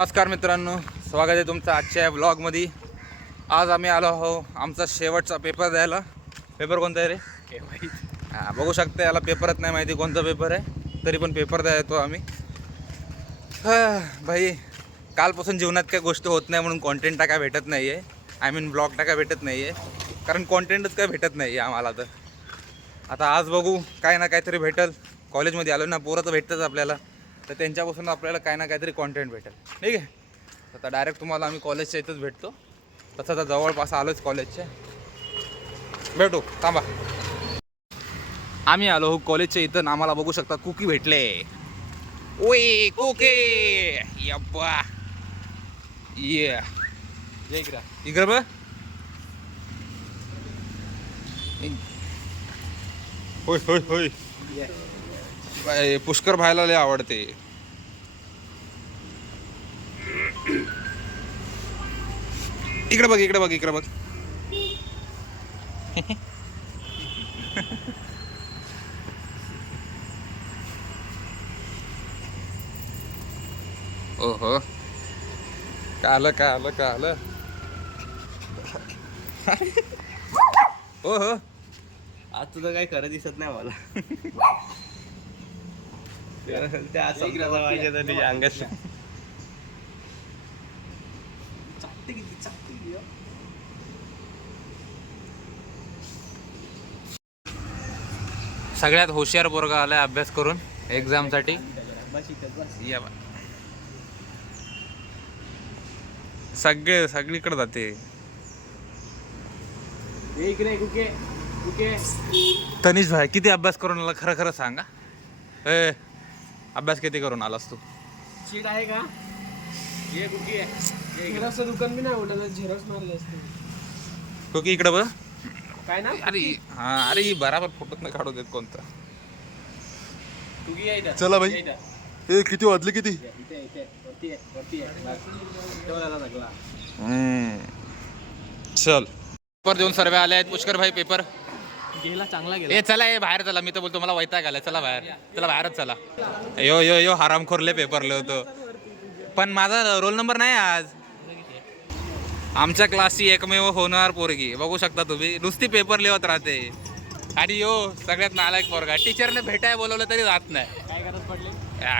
नमस्कार मित्रांनो, स्वागत आहे तुमचं आजच्या या ब्लॉगमध्ये। आज आम्ही आलो आहो आमचा शेवटचा पेपर द्यायला। पेपर कोणता आहे रे? हां, बघू शकता याला पेपरच नाही माहिती कोणता पेपर आहे, तरी पण पेपर द्यायला येतो आम्ही। भाई, कालपासून जीवनात काही गोष्ट होत नाही म्हणून कॉन्टेंट टाका भेटत नाही आहे, आय मीन ब्लॉग टाका भेटत नाही आहे, कारण कॉन्टेंटच काय भेटत नाही आहे आम्हाला। तर आता आज बघू काय ना काहीतरी भेटल। कॉलेजमध्ये आलो ना, पोरं तर भेटतंच आपल्याला, तर त्यांच्यापासून आपल्याला काय ना काहीतरी कॉन्टेंट भेटेल, ठीक आहे। आता डायरेक्ट तुम्हाला आम्ही कॉलेजच्या इथंच भेटतो। तसं तर जवळपास आलोच कॉलेजच्या, भेटू थांबा। आम्ही आलो कॉलेजच्या इथं, आम्हाला बघू शकता कुकी भेटले। ओय कुकी, यप्पा ये इकडे बघ। होय होय होय, पुष्कर भायला लय आवडते। इकडे बघ इकडे बघ इकडे बघ। ओहो, काल काल काल ओहो, आज तुझं काही खरं दिसत नाही मला। तुझ्या अंगात सगळ्यात हुशार पोरगा आलाय अभ्यास करून एक्झाम साठी। सगळीकडे जाते। तनिष भाई, किती अभ्यास करून आला खरं खरं सांगा। अभ्यास किती करून आलास तू? शीट आहे का? ये कुकी आहे, दुकान मी नाही उठत, झेरॉक्स मारले असते। कुकी इकडे बघ। काय ना? अरे हा, अरे ही बराबर फोटोत नाही काढू देत कोणता। कुकी आहे, चला भाई, हे किती वाजले किती? चल, पेपर देऊन सर्व आले आहेत। पुष्कर भाई पेपर गेला, चांगला गेला। ए चला, ए बाहेर चला, मी तर बोलतो मला वैताग आलाय। चला बाहेर, चला बाहेरच चला। यो यो यो हरामखोरले पेपर लिहतो, पण माझा रोल नंबर नाही आज। आमच्या क्लासची एकमेव होणार पोरगी बघू शकता तुम्ही, नुसती पेपर लिहत राहते। आणि यो सगळ्यात नालायक पोरगा, टीचरने भेटाय बोलवलं तरी जात नाही। काय गरज पडली?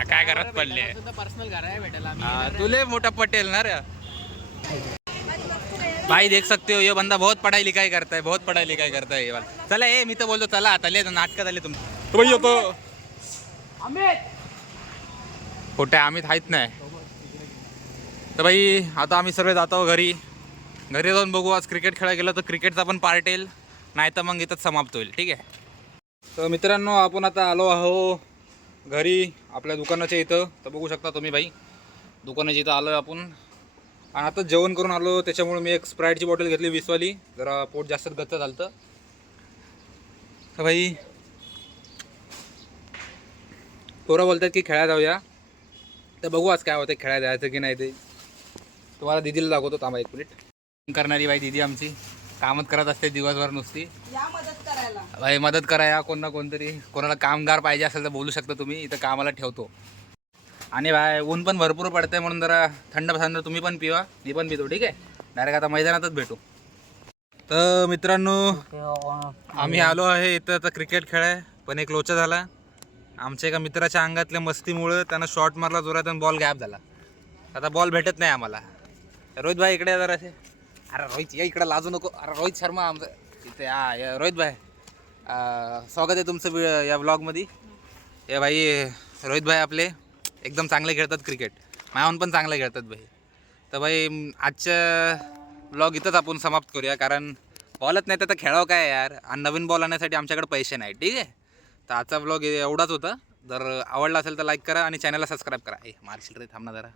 काय करत पडले? पर्सनल घर आहे भेटायला। तुले मोठा पटेल ना रे भाई, देख सकते हो ये बंदा बहुत पढ़ाई लिखाई करता है, बहुत पढ़ाई लिखाई करता है ये वाला। चला ए, मी तर बोलतो चला आता, ले नाटकात आले तुम तो भाई येतो। खोटे अमित आहेत नाही तर भाई, आता आम्ही सर्व जातो घरी। घरी जाऊन बघू, आज क्रिकेट खेळायला गेलो तर क्रिकेटचा पण पार्ट येईल, नाही तर मग इथंच समाप्त होईल, ठीक आहे। तर मित्रांनो, आपण आता आलो आहो घरी आपल्या दुकानाच्या इथं। तर बघू शकता तुम्ही भाई, दुकानाच्या इथं आलो आहे आपण, आणि आता जेवण करून आलो, त्याच्यामुळे मी एक स्प्राईटची बॉटल घेतली 20 वाली, जरा पोट जास्त गच्च झालं तर भाई। पोरं बोलतात की खेळायला जाऊया, तर बघू आज काय होतं, खेळायला जायचं की नाही ते तुम्हाला दीदीला दाखवतो। थांबा एक मिनिट। करणारी बाई दीदी आमची कामच करत असते दिवसभर नुसती, या मदत करायला भाई मदत करा, कोण ना कोणतरी, कोणाला कामगार पाहिजे असेल तर बोलू शकता तुम्ही, इथं कामाला ठेवतो। आणि भाई ऊन पण भरपूर पडतंय म्हणून जरा थंड थंड तुम्ही पण पिवा, मी पण पितो, ठीक आहे। डायरेक्ट आता मैदानातच भेटू। तर मित्रांनो, आम्ही आलो आहे इथं आता क्रिकेट खेळाय, पण एक लोचा झाला आमच्या एका मित्राच्या अंगातल्या मस्तीमुळे। त्यानं शॉट मारला जोरात आणि बॉल गॅप झाला, आता बॉल भेटत नाही आम्हाला। रोहित भाई इकडे जरा असे, अरे रोहित या इकडे, लाजू नको। अरे रोहित शर्मा आमचं इथे, हा रोहित भाई, स्वागत आहे तुमचं या ब्लॉगमध्ये। हे भाई रोहित भाई आपले एकदम चांगले खेळतात क्रिकेट, मायाहून पण चांगले खेळतात भाई। तर भाई आजच्या ब्लॉग इथंच आपण समाप्त करूया, कारण बॉलच नाही तर खेळावं काय यार, आणि नवीन बॉल आणण्यासाठी आमच्याकडे पैसे नाही, ठीक आहे। तर आजचा ब्लॉग एवढाच होता। जर आवडला असेल तर लाईक करा आणि चॅनलला सबस्क्राईब करा। मार्शिल रे थांब ना जरा।